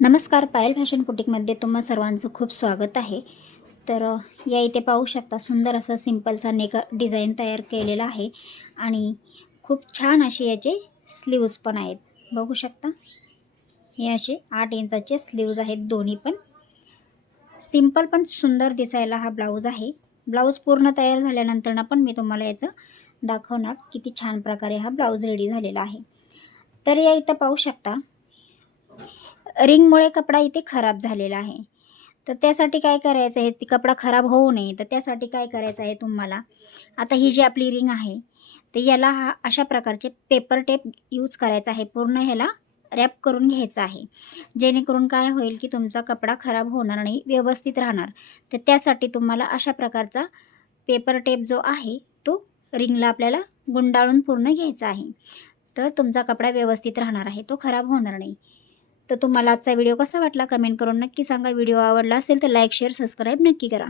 नमस्कार, पायल फॅशन बुटीकमध्ये तुम्हा सर्वांचं खूप स्वागत आहे. तर या इथे पाहू शकता सुंदर असा सिंपलसा डिझाईन तयार केलेला आहे आणि खूप छान असे याचे स्लीव्ज पण आहेत. बघू शकता हे असे 8 इंचाचे स्लीव्ज आहेत, दोन्ही पण सिंपल पण सुंदर दिसायला हा ब्लाऊज आहे. ब्लाऊज पूर्ण तयार झाल्यानंतर ना पण मी तुम्हाला याचं दाखवणार किती छान प्रकारे हा ब्लाऊज रेडी झालेला आहे. तर या इथं पाहू शकता रिंगमुळे कपडा इथे खराब झालेला आहे. तर त्यासाठी काय करायचं आहे, ती कपडा खराब होऊ नये तर त्यासाठी काय करायचं आहे तुम्हाला, आता ही जी आपली रिंग आहे तर याला हा अशा प्रकारचे पेपर टेप यूज करायचा आहे. पूर्ण ह्याला रॅप करून घ्यायचं आहे, जेणेकरून काय होईल की तुमचा कपडा खराब होणार नाही, व्यवस्थित राहणार. तर त्यासाठी तुम्हाला अशा प्रकारचा पेपर टेप जो आहे तो रिंगला आपल्याला गुंडाळून पूर्ण घ्यायचा आहे. तर तुमचा कपडा व्यवस्थित राहणार आहे, तो खराब होणार नाही. तर तुम्हाला आजचा व्हिडिओ कसा वाटला कमेंट करून नक्की सांगा. व्हिडिओ आवडला असेल तर लाईक शेअर सबस्क्राईब नक्की करा.